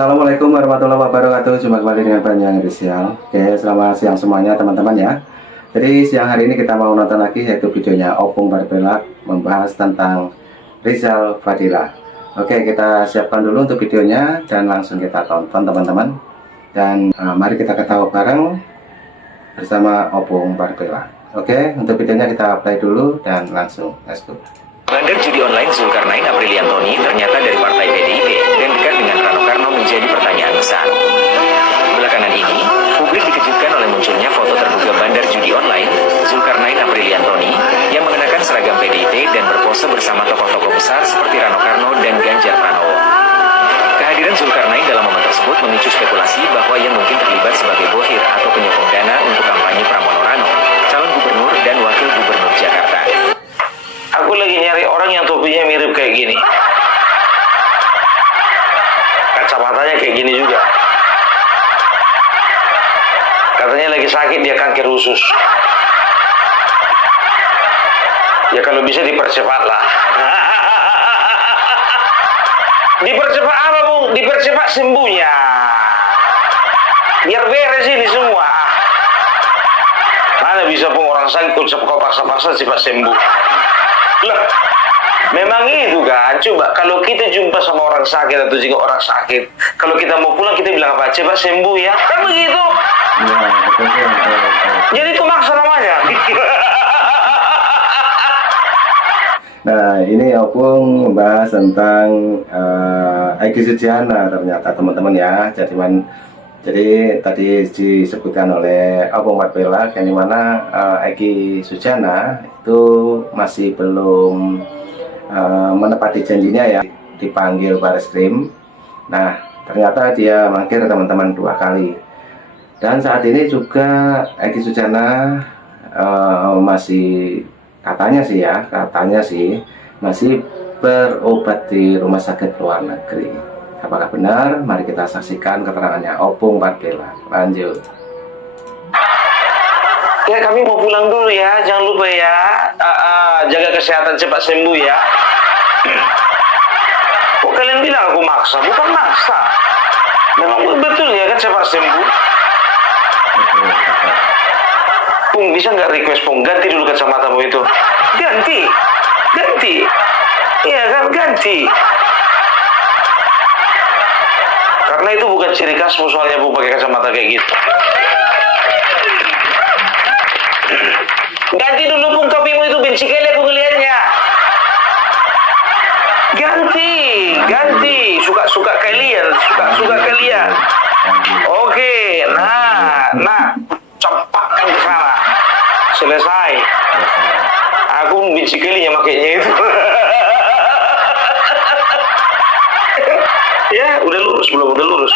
Assalamualaikum warahmatullahi wabarakatuh. Jumpa kembali dengan Banyang Rizal. Oke, selamat siang semuanya teman-teman ya. Jadi siang hari ini kita mau nonton lagi, yaitu videonya Opung Barbella membahas tentang Rizal Fadila. Oke, kita siapkan dulu untuk videonya dan langsung kita tonton teman-teman. Dan mari kita ketawa bareng bersama Opung Barbella. Oke, untuk videonya kita play dulu dan langsung let's go. Bandar judi online Zulkarnain Apriliantoni ternyata dari partai PDIP dan dekat dengan Rano Karno menjadi pertanyaan besar. Belakangan ini, publik dikejutkan oleh munculnya foto terduga bandar judi online Zulkarnain Apriliantoni yang mengenakan seragam PDIP dan berpose bersama tokoh-tokoh besar seperti Rano Karno dan Ganjar Pranowo. Kehadiran Zulkarnain dalam momen tersebut memicu spekulasi bahwa ia mungkin terlibat sebagai bohir atau penyokong dana untuk kampanye Pramono Rano, calon gubernur dan wakil gubernur Jakarta. Aku lagi nyari orang yang topinya mirip kayak gini. Kacamatanya kayak gini juga. Katanya lagi sakit, dia kanker usus. Ya kalau bisa dipercepat lah. Dipercepat apa, Bung? Dipercepat sembuhnya. Biar beres ini semua. Mana bisa pun orang sakit kau paksa-paksa cepat sembuh. Lah, memang itu kan. Coba kalau kita jumpa sama orang sakit atau jika orang sakit, kalau kita mau pulang kita bilang apa? Cepat sembuh ya. Kan begitu. Ya, betul. Jadi itu maksa namanya. Nah, ini Opung membahas tentang Egy Sujana ternyata teman-teman ya. Jadi tadi disebutkan oleh Opung Barbella yang dimana Egy Sujana itu masih belum menepati janjinya ya, dipanggil Barreskrim. Nah, ternyata dia mangkir teman-teman 2 kali. Dan saat ini juga Egy Sujana masih katanya sih masih berobat di rumah sakit luar negeri. Apakah benar? Mari kita saksikan keterangannya Opung Barbella. Lanjut. Ya, kami mau pulang dulu ya. Jangan lupa ya. Jaga kesehatan, cepat sembuh ya. Kok kalian bilang aku maksa? Bukan maksa. Memang betul ya kan, cepat sembuh. Pung, bisa nggak request Pung ganti dulu kacamatamu itu? Ganti. Iya kan, ganti. Karena itu bukan ciri khasmu soalnya Pung pakai kacamata kayak gitu. Ganti dulu Pung topimu itu, benci kali aku ngelihatnya. Ganti. Suka kalian. Oke, nah, campakkan ke sana. Selesai. Aku benci kalinya makainya itu. Ya, udah lurus belum? Udah lurus.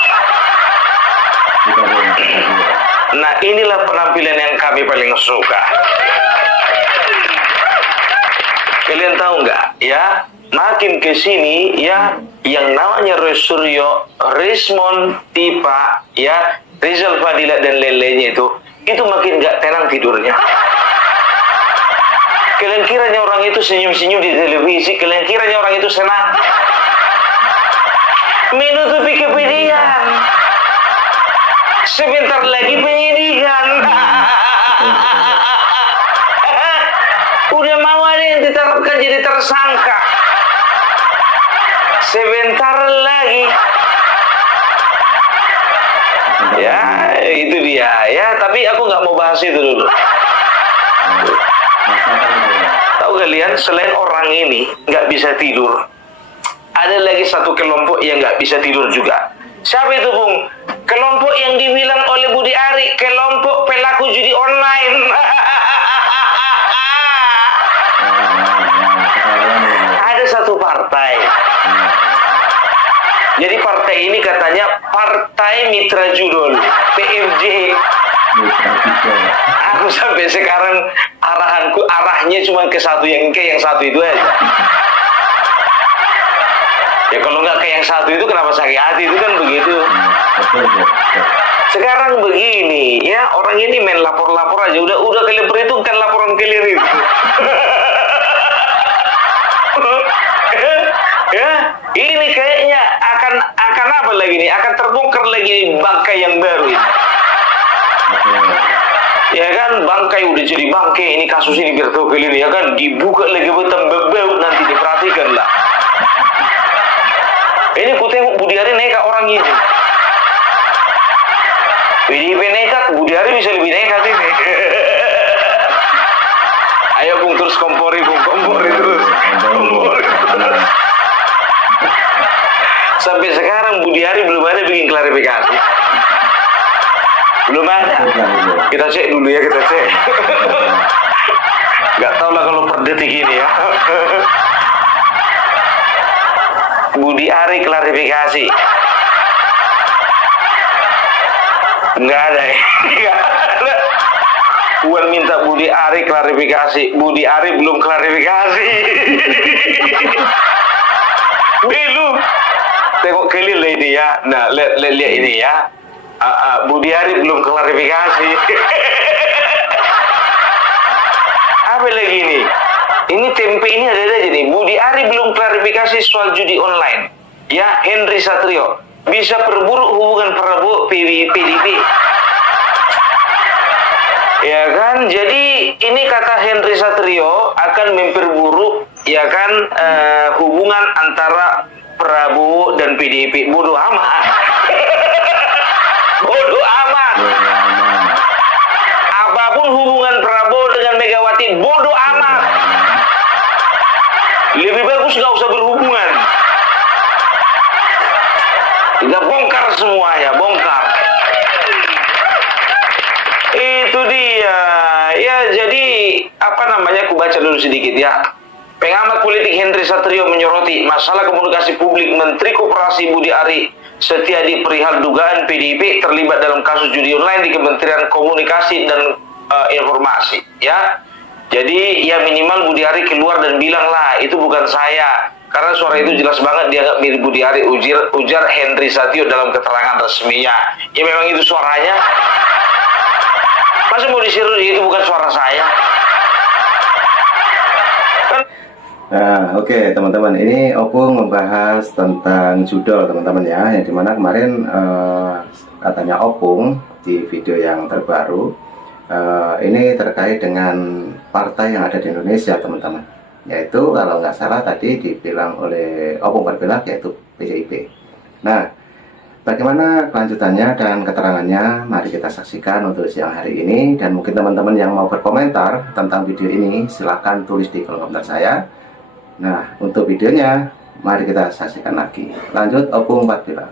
Nah, inilah penampilan yang kami paling suka. Kalian tahu nggak ya? Makin ke sini ya, yang namanya Suryo, Rismon, Tipa, ya, Rizal Fadila dan lelenya itu makin nggak tenang tidurnya. Kalian kiranya orang itu senyum-senyum di televisi, kalian kiranya orang itu senang menutupi kepedihan. Sebentar lagi penyidikan. Udah mau ada yang ditetapkan jadi tersangka. Sebentar lagi. Ya, itu dia. Ya, tapi aku nggak mau bahas itu dulu. Tahu kalian, selain orang ini nggak bisa tidur, ada lagi satu kelompok yang nggak bisa tidur juga. Siapa itu, Bung? Kelompok yang dibilang oleh Budi Ari, kelompok pelaku judi online. Ada satu partai. Jadi partai ini katanya Partai Mitra Judol, PMJ. Aku sampai sekarang arahnya cuma ke satu yang satu itu aja. Ya kalau nggak ke yang satu itu kenapa sakit hati, itu kan begitu. Sekarang begini ya, orang ini main lapor-lapor aja, udah kalian perhitungkan laporan kalian itu. Ya, ini kayaknya akan apa lagi nih? Akan terbongkar lagi bangkai yang baru ini. Ya kan, bangkai udah jadi bangkai, ini kasus ini biar tahu kali ini ya kan, dibuka lagi betul nanti diperhatikan lah. Ini ku tengok Budi Ari nekat orang ini. PDIP nekat, Budi Ari bisa lebih nekat ini. Ayo Bung, terus kompori Bung, kompori terus. Kompori terus. Sampai sekarang Budi Ari belum ada bikin klarifikasi. Belum ada. Kita cek dulu ya, kita cek. Gak tau lah kalau per detik ini ya. Budi Ari klarifikasi. Nggak ada ya. Nggak ada. Puan minta Budi Ari klarifikasi. Budi Ari belum klarifikasi. Belum. Tengok keliling lah ini ya. Nah, lihat ini ya. Budi Ari belum klarifikasi. Apa lagi ini? Ini tempe ini ada aja nih. Budi Ari belum klarifikasi soal judi online. Ya, Henry Satrio bisa perburuk hubungan Prabowo PDIP. Ya kan, jadi ini kata Henry Satrio akan memperburuk ya kan hubungan antara Prabowo dan PDIP. Bodoh amat. Bodoh amat. Apapun hubungan Prabowo dengan Megawati, bodoh amat. Lebih bagus nggak usah berhubungan. Kita bongkar semuanya, bongkar. Itu dia. Ya, jadi apa namanya? Aku baca dulu sedikit ya. Pengamat politik Henry Satrio menyoroti masalah komunikasi publik Menteri Koperasi Budi Ari Setiadi perihal dugaan PDIP terlibat dalam kasus judi online di Kementerian Komunikasi dan Informasi. Ya. Jadi ya minimal Budi Ari keluar dan bilang lah itu bukan saya, karena suara itu jelas banget dia nggak mirip Budi Ari, ujar Henry Satrio dalam keterangan resminya. Ya memang itu suaranya. Masa mau disuruh itu bukan suara saya? Kan? Nah, oke teman-teman, ini Opung membahas tentang judul teman-teman ya, yang dimana kemarin katanya Opung di video yang terbaru. Ini terkait dengan partai yang ada di Indonesia teman-teman, yaitu kalau nggak salah tadi dibilang oleh Opung Berbelak yaitu PDIP. Nah, bagaimana kelanjutannya dan keterangannya mari kita saksikan untuk siang hari ini. Dan mungkin teman-teman yang mau berkomentar tentang video ini silahkan tulis di kolom komentar saya. Nah, untuk videonya mari kita saksikan lagi. Lanjut Opung Berbelak.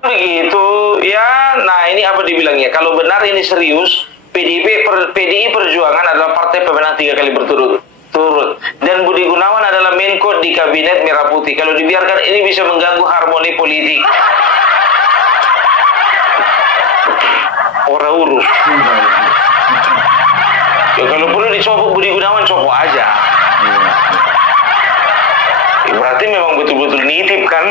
Begitu ya. Nah, ini apa dibilangnya? Kalau benar ini serius, PDI Perjuangan adalah partai pemenang 3 kali berturut-turut dan Budi Gunawan adalah Menko di Kabinet Merah Putih. Kalau dibiarkan ini bisa mengganggu harmoni politik. Orang urus. Ya, kalau perlu dicopot Budi Gunawan, copot aja. Ya, berarti memang betul-betul nitip kan.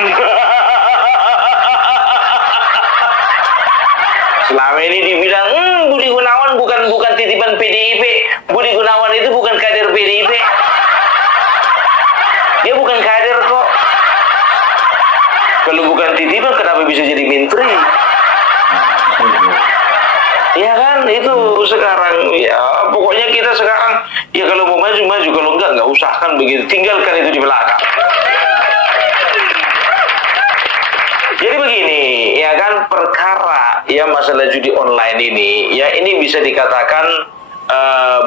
Selama ini dibilang Budi Gunawan bukan titipan PDIP. Budi Gunawan itu bukan kader PDIP. Dia bukan kader kok. Kalau bukan titipan kenapa bisa jadi menteri? Ya kan, itu sekarang ya pokoknya kita sekarang ya kalau mau maju, kalau enggak usah kan begitu. Tinggalkan itu di belakang. Jadi begini, ya kan, perkara ya masalah judi online ini, ya ini bisa dikatakan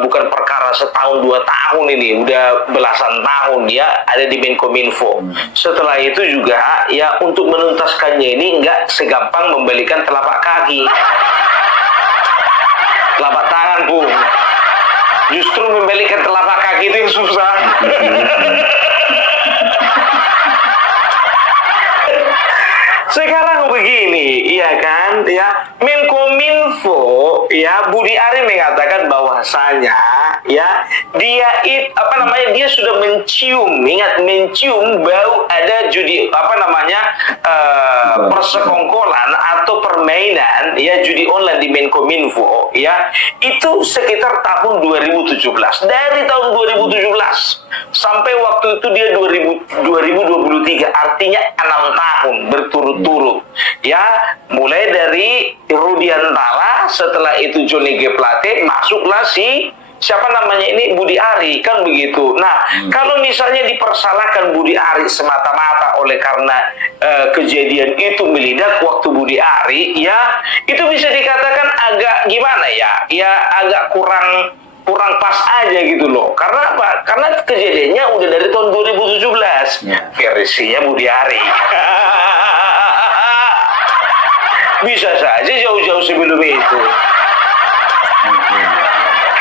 bukan perkara setahun 2 tahun ini, udah belasan tahun ya ada di Menkominfo. Setelah itu juga ya untuk menuntaskannya ini nggak segampang membalikan telapak kaki, telapak tangan Bung. Justru membalikan telapak kaki itu yang susah. Sekarang begini, iya kan, ya Menkominfo ya Budi Ari mengatakan bahwasanya ya dia sudah mencium bau ada judi persekongkolan atau permainan ya judi online di Menkominfo ya itu sekitar tahun 2017. Dari tahun 2017 sampai waktu itu dia 2023, artinya 6 tahun berturut-turut ya, mulai dari Rudiantara, setelah itu Johnny G. Plate, masuklah siapa namanya ini Budi Ari, kan begitu. Nah, kalau misalnya dipersalahkan Budi Ari semata-mata oleh karena kejadian itu meledak waktu Budi Ari, ya itu bisa dikatakan agak gimana ya, agak kurang pas aja gitu loh. Karena apa? Karena kejadiannya udah dari tahun 2017, versinya Budi Ari. Bisa saja jauh-jauh sebelum itu.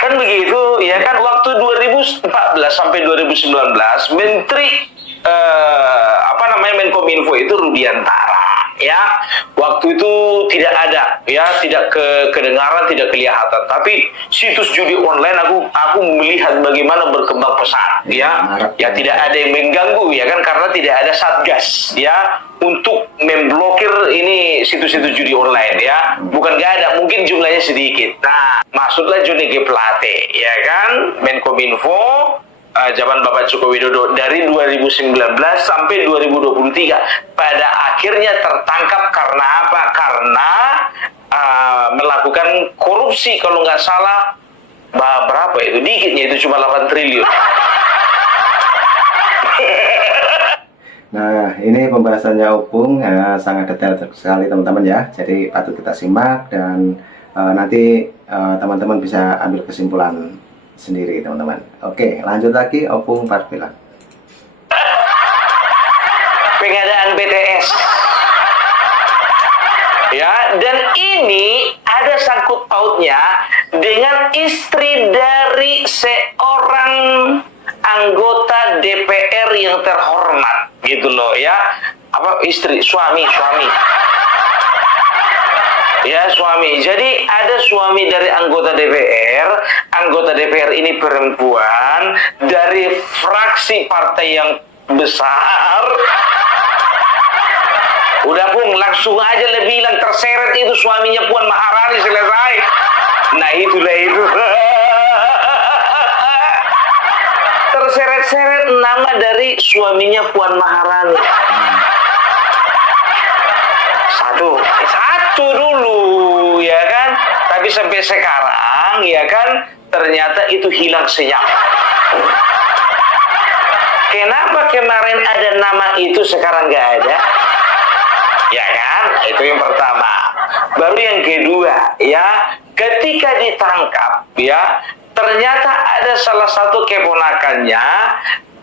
Kan begitu, ya kan waktu 2014 sampai 2019 Menteri Menkominfo itu Rudiantara, ya. Waktu itu tidak ada, ya, tidak kedengaran, tidak kelihatan. Tapi situs judi online aku melihat bagaimana berkembang pesat, ya. Ya tidak ada yang mengganggu, ya kan, karena tidak ada satgas, ya, untuk memblokir ini situs-situs judi online, ya. Bukan nggak ada, mungkin jumlahnya sedikit. Nah, maksudnya Johnny G. Plate, ya kan, Menkominfo zaman Bapak Joko Widodo dari 2019 sampai 2023 pada akhirnya tertangkap karena apa? Karena melakukan korupsi, kalau nggak salah berapa itu, dikitnya itu cuma 8 triliun. Nah, ini pembahasannya Opung sangat detail sekali teman-teman ya. Jadi patut kita simak dan nanti teman-teman bisa ambil kesimpulan sendiri teman-teman. Oke, lanjut lagi Opung Parpila. Pengadaan BTS. Ya, dan ini ada sangkut pautnya dengan istri dari seorang anggota DPR yang terhormat, gitu loh ya. Suami. Ya, suami. Jadi ada suami dari anggota DPR. Anggota DPR ini perempuan dari fraksi partai yang besar. Udah Bung, langsung aja lebih bilang terseret itu suaminya Puan Maharani, selesai. Nah, itulah itu. Terseret-seret nama dari suaminya Puan Maharani. Satu dulu, ya kan, tapi sampai sekarang, ya kan, ternyata itu hilang senyap. Kenapa kemarin ada nama itu sekarang nggak ada? Ya kan, itu yang pertama. Baru yang kedua, ya, ketika ditangkap, ya, ternyata ada salah satu keponakannya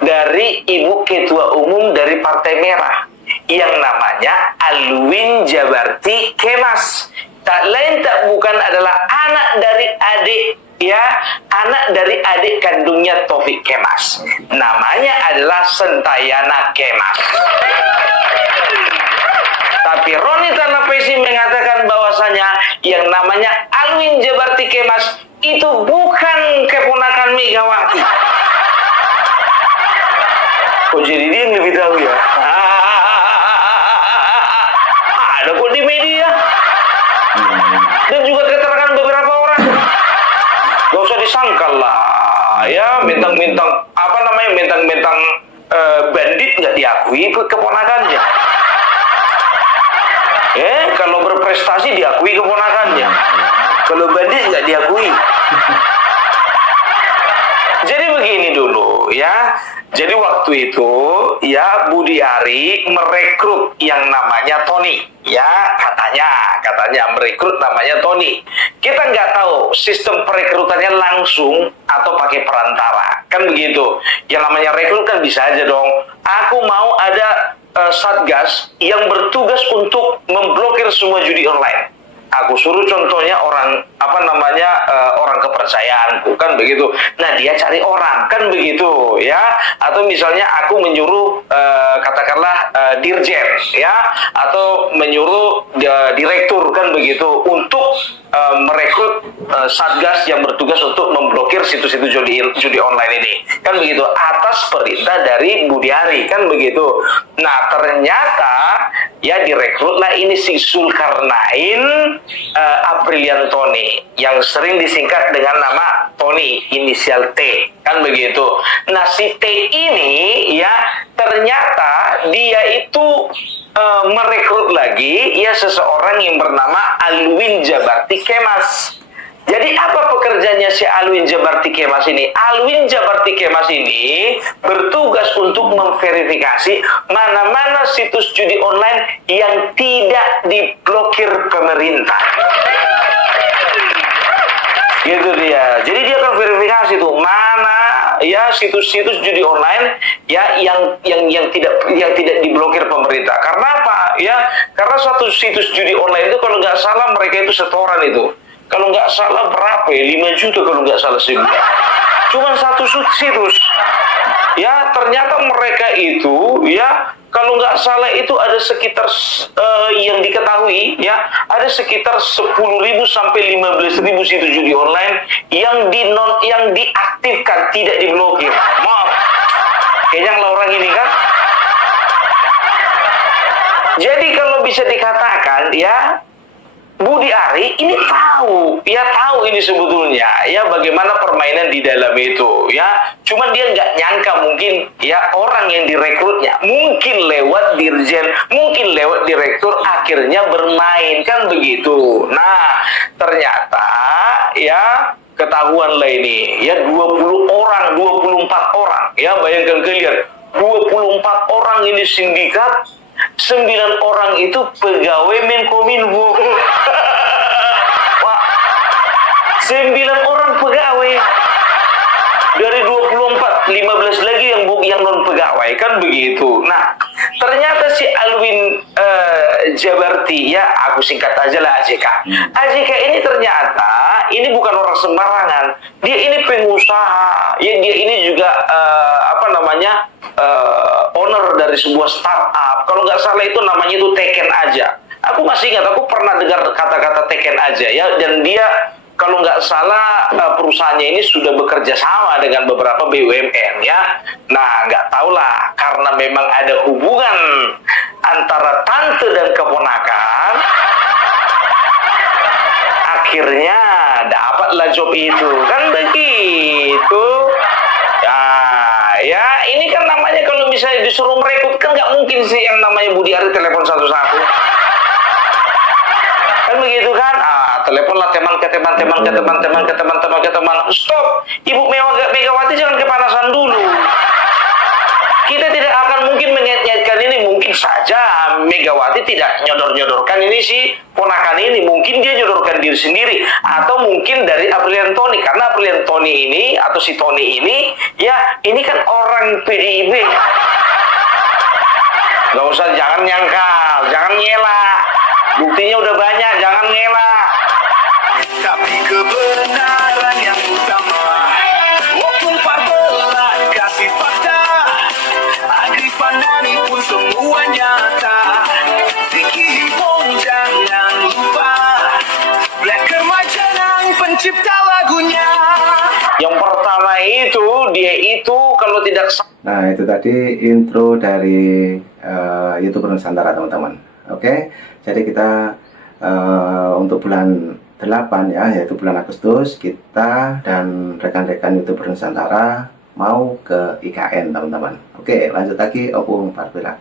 dari ibu ketua umum dari Partai Merah yang namanya Alwin Jabarti Kemas. Tak lain tak bukan adalah anak dari adik kandungnya Taufik Kemas. Namanya adalah Sentayana Kemas. Tapi Roni Tanapesi mengatakan bahwasanya yang namanya Alwin Jabarti Kemas itu bukan keponakan Megawati. Kok jadi dia yang lebih tahu ya? Ada kok di media. Dan juga keterangan beberapa orang. Gak usah disangkal lah, ya, mentang-mentang bandit nggak diakui keponakannya. Kalau berprestasi diakui keponakannya. Kalau bandit nggak diakui. Jadi begini dulu, ya. Jadi waktu itu, ya, Budi Ari merekrut yang namanya Tony, ya, katanya merekrut namanya Tony. Kita nggak tahu sistem perekrutannya langsung atau pakai perantara, kan begitu. Yang namanya rekrut kan bisa aja dong. Aku mau ada satgas yang bertugas untuk memblokir semua judi online. Aku suruh contohnya orang kepercayaanku, kan begitu. Nah, dia cari orang, kan begitu ya. Atau misalnya aku menyuruh katakanlah dirjen ya, atau menyuruh direktur, kan begitu, untuk merekrut satgas yang bertugas untuk memblokir situs-situs judi online ini, kan begitu, atas perintah dari Budiari, kan begitu. Nah, ternyata ya direkrutlah ini si Zulkarnain Apriliantoni, yang sering disingkat dengan nama Tony, inisial T, kan begitu. Nah, si T ini ya ternyata dia itu merekrut lagi ya seseorang yang bernama Alwin Jabarti Kemas. Jadi apa pekerjaannya si Alwin Jabarti Kemas ini? Alwin Jabarti Kemas ini bertugas untuk memverifikasi mana-mana situs judi online yang tidak diblokir pemerintah. Gitu dia. Jadi dia akan verifikasi tuh mana ya situs-situs judi online ya yang tidak diblokir pemerintah. Karena apa? Ya, karena suatu situs judi online itu kalau nggak salah mereka itu setoran itu. Kalau nggak salah berapa ya? 5 juta kalau nggak salah sebulan. Cuma satu situs. Ya, ternyata mereka itu ya kalau nggak salah itu ada sekitar yang diketahui ya ada sekitar 10.000 sampai 15.000 situs judi online yang diaktifkan, tidak diblokir. Maaf, kayaknya orang ini kan. Jadi kalau bisa dikatakan ya Budi Ari ini tahu ini sebetulnya ya bagaimana permainan di dalam itu ya. Cuman dia nggak nyangka mungkin ya orang yang direkrutnya mungkin lewat dirjen, mungkin lewat direktur akhirnya bermain, kan begitu. Nah, ternyata ya ketahuan lah ini ya 20 orang, 24 orang ya, bayangkan kalian 24 orang ini sindikat, 9 orang itu pegawai Menkominfo. Wah, 9 orang pegawai. Dari 24, 15 lagi yang non pegawai, kan begitu. Nah, ternyata si Alwin Jabarti, ya aku singkat aja lah AJK. AJK ini ternyata ini bukan orang sembarangan. Dia ini pengusaha. Ya, dia ini juga owner dari sebuah startup. Kalau nggak salah itu namanya itu Teken Aja. Aku masih ingat, aku pernah dengar kata-kata Teken Aja ya, dan dia kalau nggak salah perusahaannya ini sudah bekerja sama dengan beberapa BUMN ya. Nah, nggak tahulah karena memang ada hubungan antara tante dan keponakan, akhirnya dapatlah job itu, kan begitu. Ya ini kan namanya kalau misalnya disuruh merekrut kan nggak mungkin sih yang namanya Budi Ari telepon satu-satu. Kan begitu kan? Teleponlah teman ke teman. Stop, Ibu Megawati jangan kepanasan dulu. Kita tidak akan mungkin menyet-nyetkan ini. Mungkin saja Megawati tidak nyodor-nyodorkan ini si ponakan ini. Mungkin dia nyodorkan diri sendiri. Atau mungkin dari Apriliantoni. Karena Apriliantoni ini atau si Tony ini, ya ini kan orang PDIP. Gak usah, jangan nyangkal, jangan ngelak. Buktinya udah banyak, jangan ngelak. Tapi kebenaran yang utama, walaupun parbelan kasih fakta, Agrifan Dani pun semua nyata. Vicky Himpong jangan lupa, Black Kemajanang pencipta lagunya. Yang pertama itu, dia itu kalau tidak Nah, itu tadi intro dari YouTuber Nusantara, teman-teman. Oke, jadi kita untuk bulan 8 ya, yaitu bulan Agustus, kita dan rekan-rekan YouTuber Nusantara mau ke IKN, teman-teman. Oke, lanjut lagi, Opung Parvila.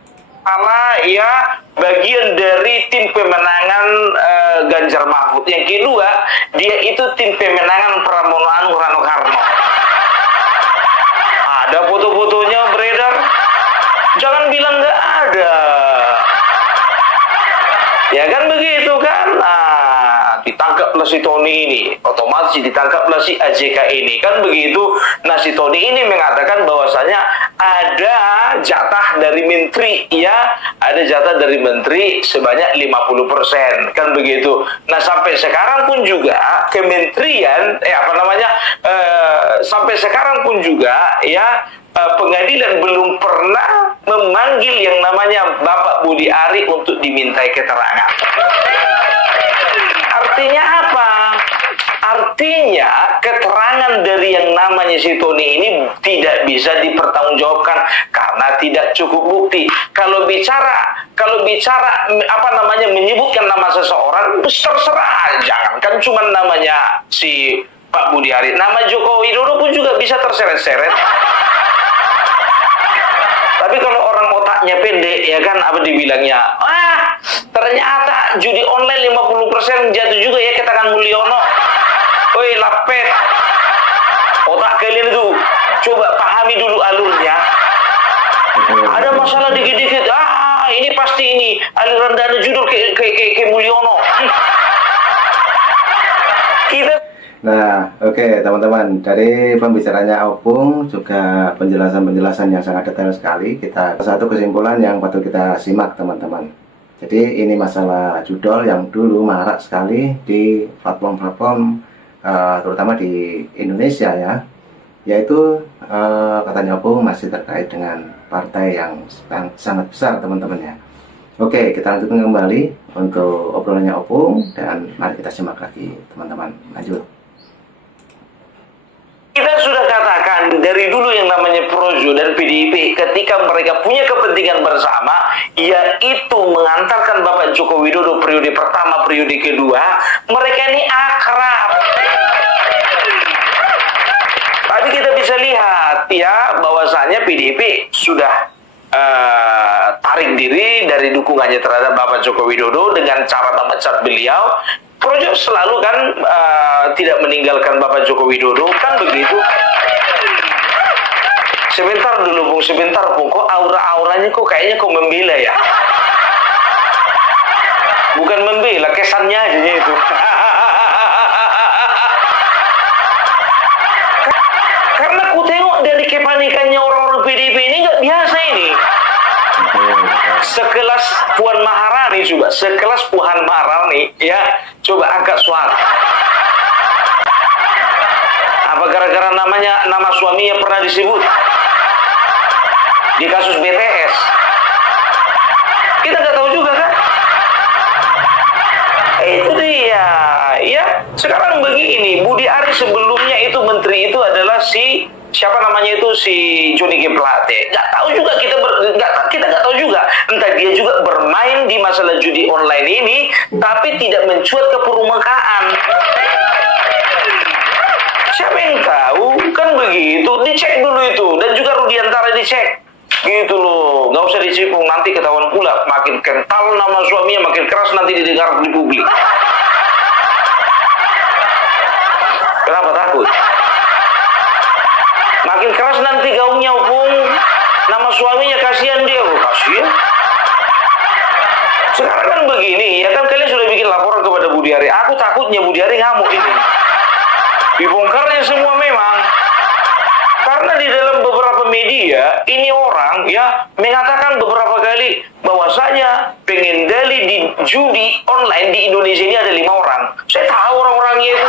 ya bagian dari tim pemenangan Ganjar Mahfud. Yang kedua, dia itu tim pemenangan Pramono Anung Rano Karno. Ada foto-fotonya beredar. Jangan bilang nggak ada. Ya kan begitu kan? Nah, ditangkaplah si Tony ini, otomatis ditangkaplah si AJK ini, kan begitu. Nah, si Tony ini mengatakan bahwasanya ada jatah dari menteri, ya, ada jatah dari menteri sebanyak 50%, kan begitu. Nah, sampai sekarang pun juga kementerian, sampai sekarang pun juga, ya, pengadilan belum pernah memanggil yang namanya Bapak Budi Ari untuk dimintai keterangan. Artinya apa? Artinya keterangan dari yang namanya si Tony ini tidak bisa dipertanggungjawabkan karena tidak cukup bukti. Kalau bicara menyebutkan nama seseorang, terserah, jangankan cuma namanya si Pak Budi Ari, nama Joko Widodo pun juga bisa terseret-seret. Tapi kalau orang otaknya pendek, ya kan, apa dibilangnya? Ternyata judi online 50% jatuh juga ya ke tangan Mulyono. Woi, lapet. Otak kalian itu coba pahami dulu alurnya. Ada masalah dikit-dikit. Ini pasti ini aliran dana judul ke Mulyono. Kita Nah, oke teman-teman, dari pembicaranya Opung juga penjelasan-penjelasan yang sangat detail sekali. Kita satu kesimpulan yang patut kita simak teman-teman. Jadi ini masalah judol yang dulu marak sekali di platform-platform terutama di Indonesia ya, yaitu katanya Opung masih terkait dengan partai yang sangat besar teman-teman ya. Oke, kita lanjutkan kembali untuk obrolannya Opung dan mari kita simak lagi teman-teman. Lanjut. Kita sudah katakan dari dulu yang namanya Projo dan PDIP ketika mereka punya kepentingan bersama, yaitu mengantarkan Bapak Joko Widodo periode pertama, periode kedua, mereka ini akrab. Tapi kita bisa lihat ya bahwasanya PDIP sudah tarik diri dari dukungannya terhadap Bapak Joko Widodo dengan cara memecat beliau. Projo selalu kan tidak meninggalkan Bapak Joko Widodo, kan begitu. Sebentar dulu Bung, sebentar Bung, kok aura-auranya kok kayaknya kok membela ya? Bukan membela, kesannya aja itu. Karena ku tengok dari kepanikannya orang-orang PDIP ini nggak biasa ini. Sekelas Puan Maharani juga, sekelas Puan Maharani ya, coba angkat suara. Apa gara-gara nama suaminya pernah disebut di kasus BTS? Kita nggak tahu juga kan? Itu dia. Ya, sekarang begini, Budi Ari sebelumnya itu menteri itu adalah si siapa namanya itu, si Johnny G. Plate. Nggak tahu juga kita nggak tahu juga. Entah dia juga bermain di masalah judi online ini, tapi tidak mencuat ke permukaan. Siapa yang tahu? Kan begitu. Dicek dulu itu, dan juga Rudiantara dicek. Gitu loh, nggak usah dicipung, nanti ketahuan pula. Makin kental nama suaminya, makin keras nanti didengar di publik. Kenapa takut? Makin keras nanti gaungnya Opung, nama suaminya kasihan dia, kasihan. Sekarang kan begini, ya kan kalian sudah bikin laporan kepada Budi Ari. Aku takutnya Budi Ari ngamuk ini. Dibongkarnya semua memang. Karena di dalam beberapa media, ini orang ya mengatakan beberapa kali bahwasanya pengendali di judi online di Indonesia ini ada 5 orang. Saya tahu orang-orangnya itu.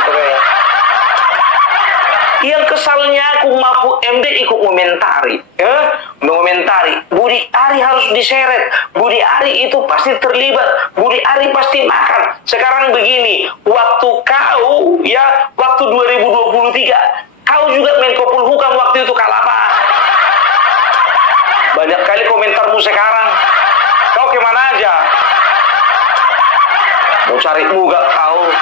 Yang kesalnya aku Mahfud MD ikut komentari, mengomentari Budi Ari harus diseret, Budi Ari itu pasti terlibat, Budi Ari pasti makan. Sekarang begini, waktu 2023 kau juga Menko Polhukam waktu itu kalah apa? Banyak kali komentarmu sekarang, kau kemana aja? Mau cari muka kau.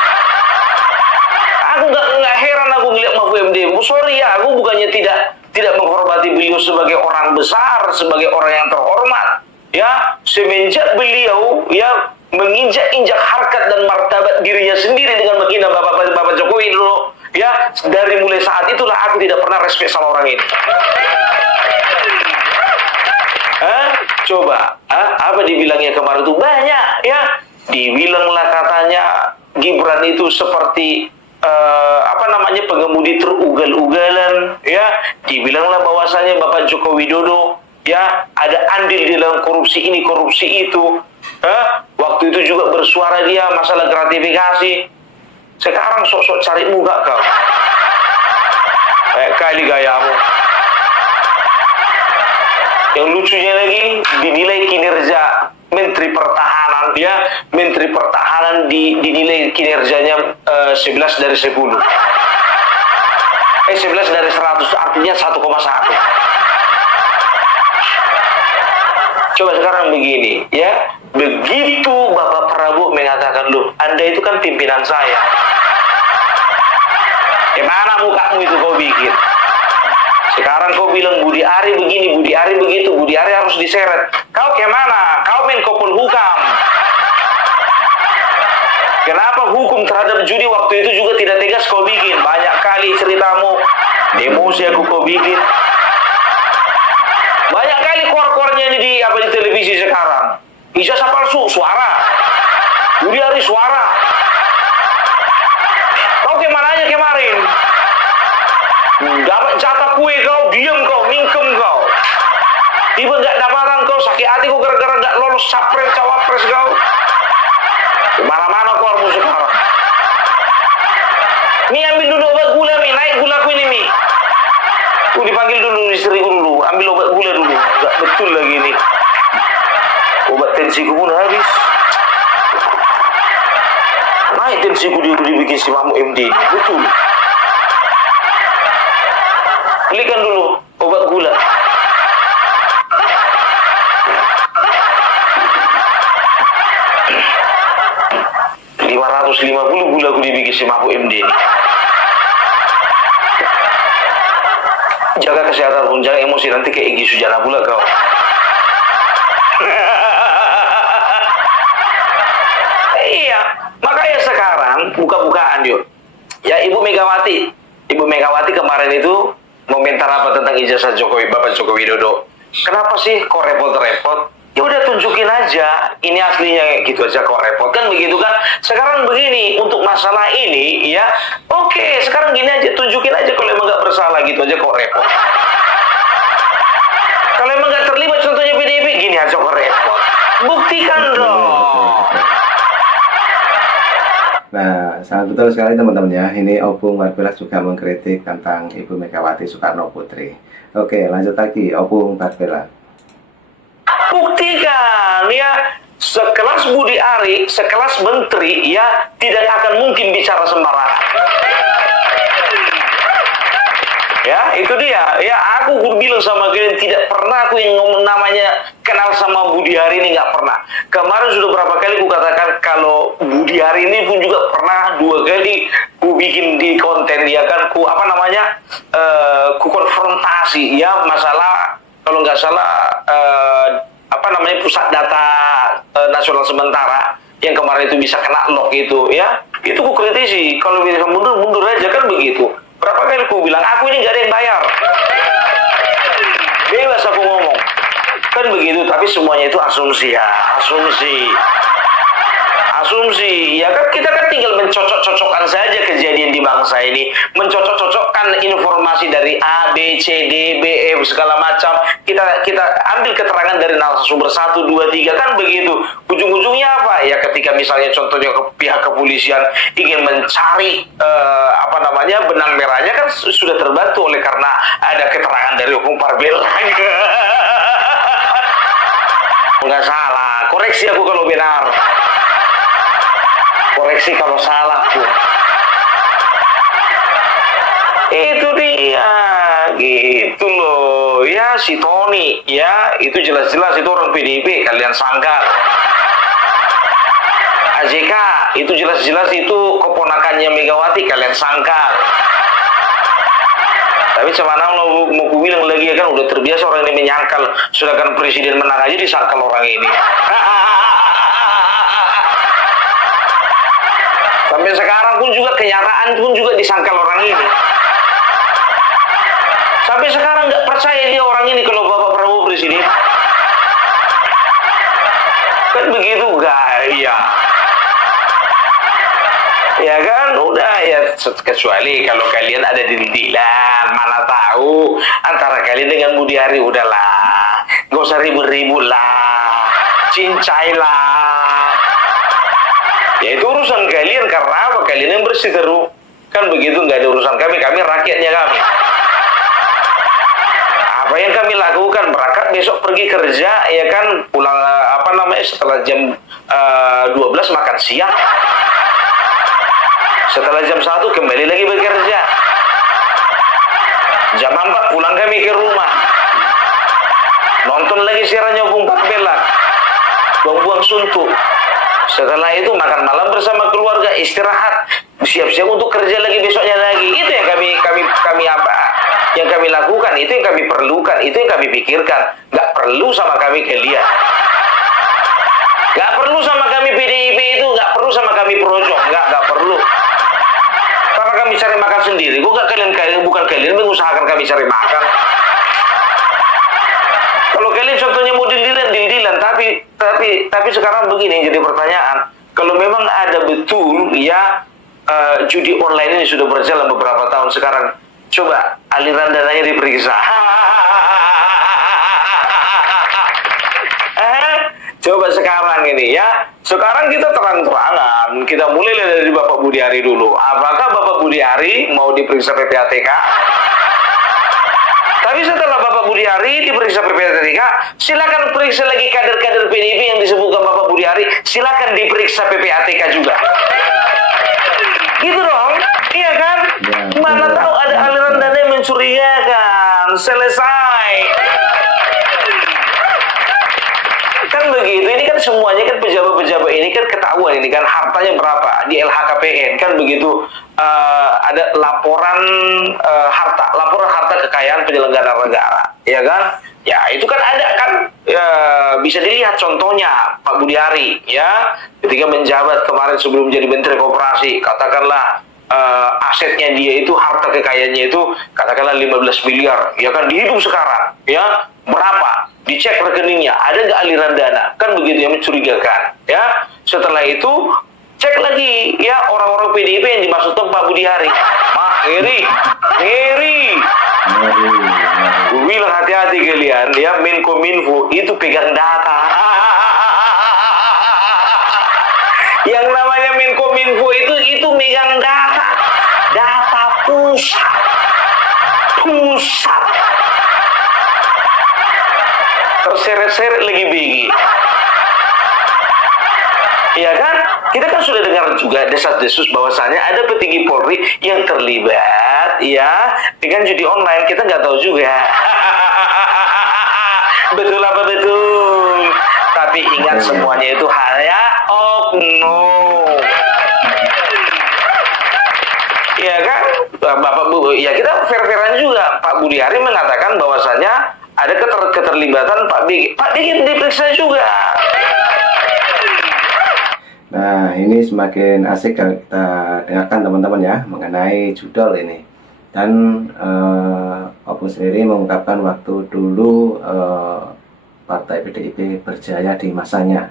Aku nggak heran aku ngeliat Mahfud MD. Sorry ya, aku bukannya tidak menghormati beliau sebagai orang besar, sebagai orang yang terhormat. Ya, semenjak beliau ya menginjak-injak harkat dan martabat dirinya sendiri dengan menghina Bapak Jokowi dulu. Ya, dari mulai saat itulah aku tidak pernah respect sama orang ini. Coba, apa dibilangnya kemarin itu banyak ya. Dibilanglah katanya Gibran itu seperti apa namanya, pengemudi truk ugal-ugalan, ya, dibilanglah bahwasanya Bapak Joko Widodo ya ada andil di dalam korupsi ini korupsi itu. Waktu itu juga bersuara dia masalah gratifikasi. Sekarang sok-sok cari muka kau. Kali gayamu. Yang lucunya lagi dinilai kinerja Menteri Pertahanan, ya, Menteri Pertahanan dinilai kinerjanya 11 dari 10. 11 dari 100, artinya 1,1. Coba sekarang begini, ya, begitu Bapak Prabowo mengatakan, loh, Anda itu kan pimpinan saya. Mana mukamu itu kau bikin? Sekarang kau bilang Budi Ari begini, Budi Ari begitu, Budi Ari harus diseret. Kau kemana? Kau Menko Polhukam. Kenapa hukum terhadap judi waktu itu juga tidak tegas kau bikin? Banyak kali ceritamu, emosi aku kau bikin. Banyak kali kor-kornya ini di televisi sekarang. Ijazah palsu, suara. Budi Ari suara. Kau kemana aja kemarin? Dapat jatah kue kau, diam kau, mingkem kau. Tiba nggak dapatan kau, sakit hati kau gara-gara nggak lolos capres cawapres kau. Mana-mana kau harus sekarang. Mi ambil dulu obat gula Mi, naik gula aku ini Mi. Dipanggil dulu istriku dulu, ambil obat gula dulu. Nggak betul lagi nih. Obat tensiku pun habis. Naik tensiku dibikin si Mahmud MD, betul. Belikan dulu obat gula. $550 gula aku dibikin si Mahfud MD ini. Jaga kesehatan pun, jangan emosi, nanti kayak Egy Sujana pula kau. Iya, makanya sekarang buka-bukaan yuk. Ya, Ibu Megawati kemarin itu komentar apa tentang ijazah Bapak Joko Widodo. Kenapa sih kok repot-repot? Ya udah tunjukin aja, ini aslinya gitu aja kok repot kan begitu kan. Sekarang begini, untuk masalah ini ya, oke, sekarang gini aja, tunjukin aja kalau emang nggak bersalah gitu aja kok repot. Kalau emang nggak terlibat contohnya PDIP, gini aja kok repot. Buktikan dong. Nah, sangat betul sekali teman-teman ya. Ini Opung Barbella juga mengkritik tentang Ibu Megawati Soekarno Putri. Oke, lanjut lagi Opung Barbella. Buktikan ya, sekelas Budi Ari, sekelas menteri ya, tidak akan mungkin bicara sembarangan. Ya, itu dia. Ya, aku bilang sama kalian, tidak pernah aku yang ngomong namanya kenal sama Budi Ari ini, nggak pernah. Kemarin sudah berapa kali aku katakan kalau Budi Ari ini pun juga pernah 2 kali ku bikin di konten dia kan, ku ku konfrontasi ya masalah kalau nggak salah pusat data nasional sementara yang kemarin itu bisa kena lock itu ya, itu ku kritisi kalau bisa mundur aja kan begitu. Berapa kali ku bilang aku ini nggak ada yang bayar, bebas aku ngomong kan begitu, tapi semuanya itu asumsi ya, asumsi ya kan, kita kan tinggal mencocok-cocokkan saja kejadian di bangsa ini, mencocok-cocokkan informasi dari A, B, C, D, B, E segala macam, kita ambil keterangan dari narasumber 1, 2, 3 kan begitu. Ujung-ujungnya apa ya, ketika misalnya contohnya pihak kepolisian ingin mencari benang merahnya kan sudah terbantu oleh karena ada keterangan dari Opung Barbella. Nggak salah, koreksi aku kalau benar, koreksi kalau salah pun. Itu dia, gitu loh ya, si Tony ya, itu jelas-jelas itu orang PDIP, kalian sangkal. AJK itu jelas-jelas itu keponakannya Megawati, kalian sangkal. Tapi semana mau ku bilang lagi ya kan, udah terbiasa orang ini menyangkal, sedangkan presiden menang aja disangkal orang ini. Sampai sekarang pun juga kenyataan pun juga disangkal orang ini. Sampai sekarang nggak percaya dia orang ini kalau Bapak Prabowo presiden. Kan begitu gaya. Ya kan, udah ya, kecuali kalau kalian ada deal-dealan, mana tahu antara kalian dengan Budi Ari, udahlah, nggak usah ribut-ribut lah, cincai lah. Ya itu urusan kalian, karena apa? Kalian yang berseteru, kan begitu, nggak ada urusan kami rakyatnya kami. Apa yang kami lakukan, berangkat besok pergi kerja, ya kan, pulang setelah jam 12 makan siang. Setelah jam 1 kembali lagi bekerja. Jam 4 pulang kami ke rumah. Nonton lagi siarannya Bung Pakbela, buang-buang suntuk. Setelah itu makan malam bersama keluarga, istirahat, siap-siap untuk kerja lagi besoknya lagi. Itu yang kami apa? Yang kami lakukan, itu yang kami perlukan, itu yang kami pikirkan. Nggak perlu sama kami kalian. Nggak perlu sama kami PDIP itu, nggak perlu sama kami Projo, nggak perlu. Karena kami cari makan sendiri. Bukan kalian mengusahakan kami cari makan. Kalau kalian contohnya mau dilan, tapi sekarang begini yang jadi pertanyaan. Kalau memang ada betul ya judi online ini sudah berjalan beberapa tahun sekarang, coba aliran dananya diperiksa. Coba sekarang ini ya, sekarang kita terang-terangan, kita mulai dari Bapak Budi Ari dulu. Apakah Bapak Budi Ari mau diperiksa PPATK? Tapi setelah Bapak Budi Ari diperiksa PPATK, silakan periksa lagi kader-kader PDIP yang disebutkan Bapak Budi Ari, silakan diperiksa PPATK juga. Gitu dong, iya kan? Mana tahu ada aliran dana yang mencurigakan, selesai. Kan begitu, ini kan semuanya kan pejabat-pejabat ini kan ketahuan ini kan hartanya berapa di LHKPN kan begitu, ada laporan harta kekayaan penyelenggara negara, ya kan? Ya itu kan ada kan, ya, bisa dilihat contohnya Pak Budi Ari ya ketika menjabat kemarin sebelum jadi Menteri Koperasi, katakanlah asetnya dia itu, harta kekayaannya itu katakanlah 15 miliar, ya kan, dihitung sekarang ya berapa, dicek rekeningnya ada nggak aliran dana, kan begitu, yang mencurigakan ya. Setelah itu cek lagi ya orang-orang PDIP yang dimaksud Pak Budi Ari. Ngeri. Gue bilang hati-hati kalian ya, Menkominfo itu pegang data. Yang namanya Menkominfo itu megang data pusat. Terseret-seret lagi begi. Iya kan? Kita kan sudah dengar juga desas-desus bahwasannya ada petinggi Polri yang terlibat ya dengan judi online. Kita nggak tahu juga. Betul apa betul? Tapi ingat semuanya itu hanya oknum. Ya kan? Bapak Bu, ya kita fair-fairan juga. Pak Budi Ari mengatakan bahwasannya ada keterlibatan Pak BG diperiksa juga. Nah, ini semakin asik kalau kita dengarkan teman-teman ya mengenai judol ini. Dan Opung sendiri mengungkapkan waktu dulu Partai PDIP berjaya di masanya.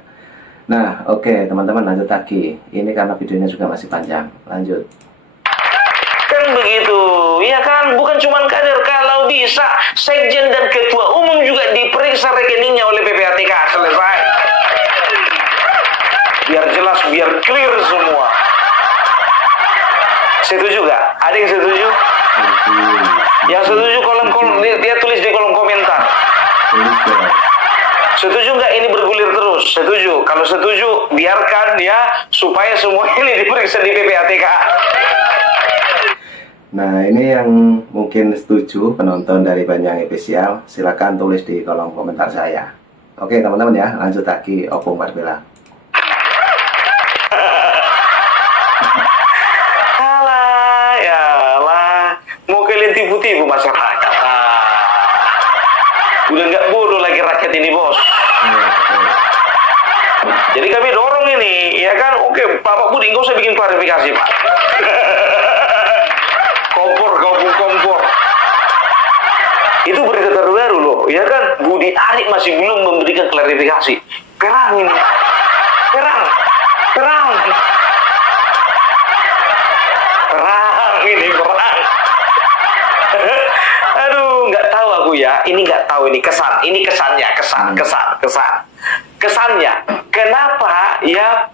Nah, oke teman-teman, lanjut lagi. Ini karena videonya juga masih panjang. Lanjut. Kan begitu, ya kan? Bukan cuma kader, kalau bisa sekjen dan ketua umum juga diperiksa rekeningnya oleh PPATK, selesai. Biar jelas, biar clear semua. Setuju gak? Ada yang setuju? Yang setuju dia tulis di kolom komentar. Setuju nggak ini bergulir terus? Setuju. Kalau setuju, biarkan ya supaya semua ini diperiksa di PPATK. Nah, ini yang mungkin setuju penonton dari Banjang Official, silakan tulis di kolom komentar saya. Oke teman-teman ya, lanjut lagi Opung Pakbela. Mau kalian tipu-tipu masyarakat. Udah nggak bodoh lagi rakyat ini, bos. Jadi kami dorong ini, ya kan? Oke, Bapak Budi, nggak usah bikin klarifikasi, Pak. Kompor. Itu berita terbaru loh, ya kan? Budi Ari masih belum memberikan klarifikasi. Perang ini. Perang. ini nggak tahu ini kesannya. Kenapa ya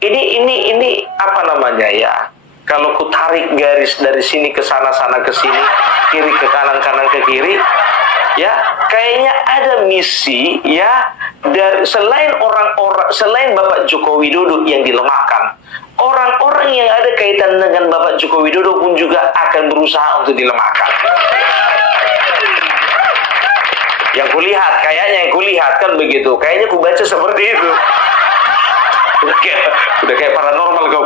ini apa namanya ya? Kalau ku tarik garis dari sini ke sana ke sini, kiri ke kanan ke kiri, ya kayaknya ada misi ya dari selain Bapak Joko Widodo yang dilemahkan, orang-orang yang ada kaitan dengan Bapak Joko Widodo pun juga akan berusaha untuk dilemahkan. Yang kulihat kan begitu. Kayaknya ku baca seperti itu. Udah kayak paranormal kau.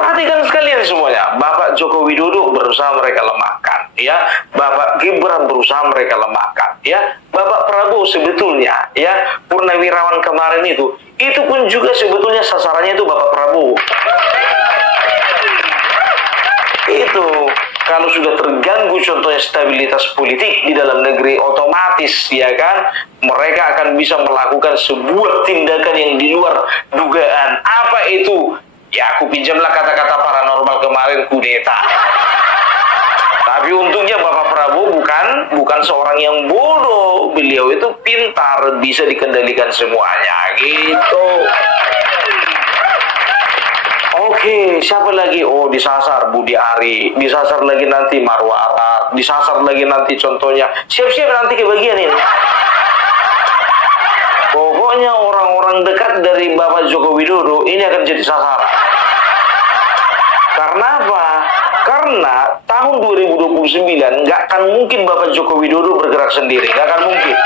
Perhatikan sekalian semuanya. Bapak Joko Widodo berusaha mereka lemahkan, ya. Bapak Gibran berusaha mereka lemahkan, ya. Bapak Prabowo sebetulnya, ya, Purnawirawan kemarin itu pun juga sebetulnya sasarannya itu Bapak Prabowo. Itu kalau sudah terganggu contohnya stabilitas politik di dalam negeri, otomatis ya kan mereka akan bisa melakukan sebuah tindakan yang di luar dugaan. Apa itu? Ya aku pinjamlah kata-kata paranormal kemarin, kudeta. Tapi untungnya Bapak Prabowo bukan seorang yang bodoh. Beliau itu pintar, bisa dikendalikan semuanya gitu. Oke, siapa lagi? Oh, disasar Budi Ari, disasar lagi nanti Marwah Arat, disasar lagi nanti contohnya. Siap-siap nanti kebagian ini. Pokoknya orang-orang dekat dari Bapak Joko Widodo ini akan jadi sasaran. Karena apa? Karena tahun 2029 nggak akan mungkin Bapak Joko Widodo bergerak sendiri, nggak akan mungkin.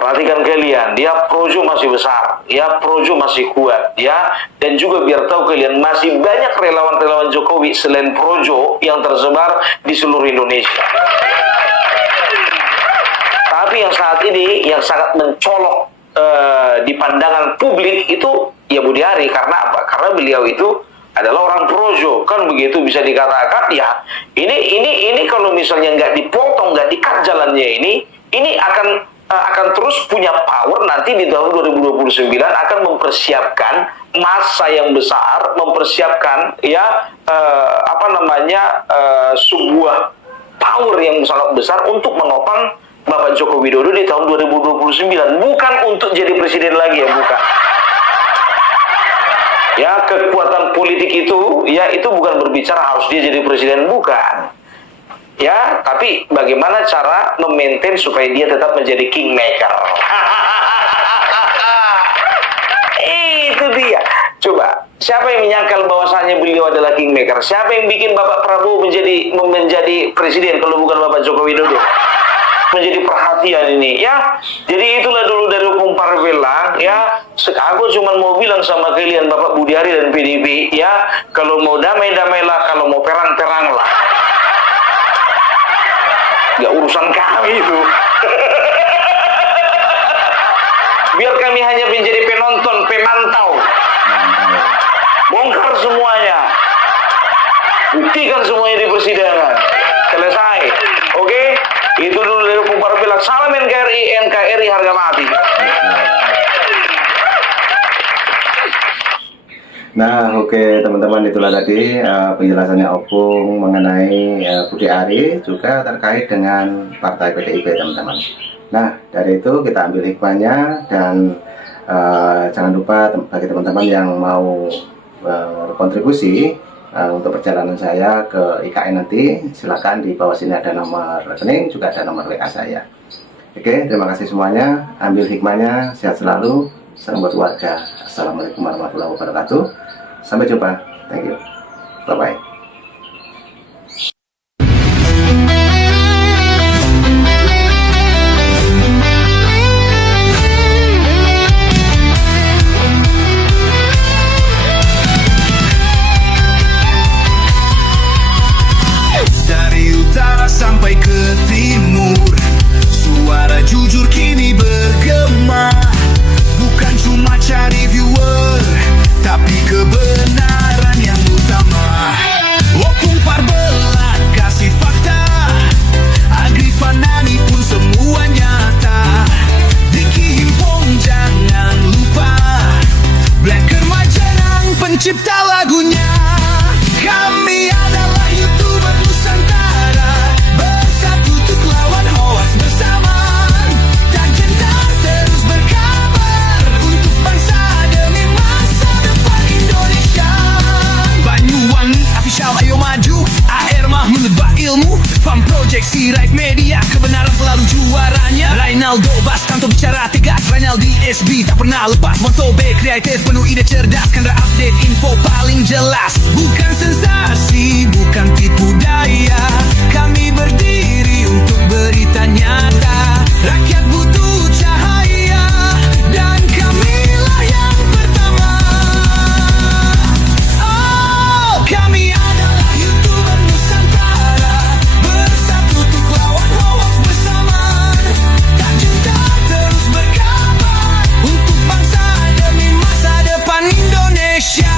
Perhatikan kalian, dia Projo masih besar, ya Projo masih kuat, ya. Dan juga biar tahu kalian masih banyak relawan-relawan Jokowi selain Projo yang tersebar di seluruh Indonesia. Tapi yang saat ini yang sangat mencolok di pandangan publik itu ya Budi Ari. Karena apa? Karena beliau itu adalah orang Projo, kan begitu bisa dikatakan. Ya ini kalau misalnya nggak dipotong, nggak di-cut jalannya ini akan terus punya power nanti di tahun 2029, akan mempersiapkan masa yang besar, mempersiapkan ya sebuah power yang sangat besar untuk menopang Bapak Joko Widodo di tahun 2029. Bukan untuk jadi presiden lagi, ya bukan. Ya, kekuatan politik itu ya itu bukan berbicara harus dia jadi presiden, bukan. Ya, tapi bagaimana cara memaintain supaya dia tetap menjadi kingmaker. Itu dia. Coba, siapa yang menyangkal bahwasanya beliau adalah kingmaker? Siapa yang bikin Bapak Prabowo menjadi presiden kalau bukan Bapak Joko Widodo? Menjadi perhatian ini, ya. Jadi itulah dulu dari hukum parbelang, ya. Aku cuma mau bilang sama kalian, Bapak Budi Ari dan PDIP, ya. Kalau mau damai-damailah, kalau mau perang-peranglah. Gak urusan kami itu. Biar kami hanya menjadi penonton, pemantau. Bongkar semuanya. Buktikan semuanya di persidangan. Selesai. Oke? Itu dulu dari hukum parbelang. Salam NKRI harga mati. Nah, oke teman-teman, itulah tadi penjelasannya Opung mengenai Budi Ari, juga terkait dengan partai PDIP, teman-teman. Nah, dari itu kita ambil hikmahnya, dan jangan lupa bagi teman-teman yang mau berkontribusi untuk perjalanan saya ke IKN nanti, silakan di bawah sini ada nomor rekening, juga ada nomor WA saya. Oke, terima kasih semuanya, ambil hikmahnya, sehat selalu, salam buat warga. Assalamualaikum warahmatullahi wabarakatuh. Sampai jumpa. Thank you. Bye-bye. Dari utara sampai ke timur, suara jujur kini bergema. Bukan cuma cari viewer, tapi kebenaran yang utama. Opung Parbelat kasih fakta, Agrifan Nani pun semua nyata. Vicky Himpong jangan lupa, Blacker Majenang pencipta lagunya. Kami adalah Koreksi right media, kebenaran selalu juaranya. Ronaldo Baskanto bicara tegas, Ronaldo SB tak pernah lepas. Moto B kreatif penuh ide cerdas, karena update info paling jelas. Bukan sensasi, bukan tipu daya, kami berdiri untuk berita nyata. Rakyat butuh cahaya, dan kamilah yang pertama. Oh, kami adalah YouTuber Nusantara, bersatu untuk lawan hoax bersamaan. Tak gentar terus berkabar, untuk bangsa demi masa depan Indonesia.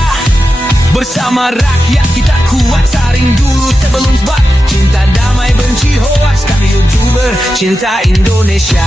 Bersama rakyat kita kuat, saring dulu sebelum sebar. Cinta damai benci hoax, kami YouTuber cinta Indonesia.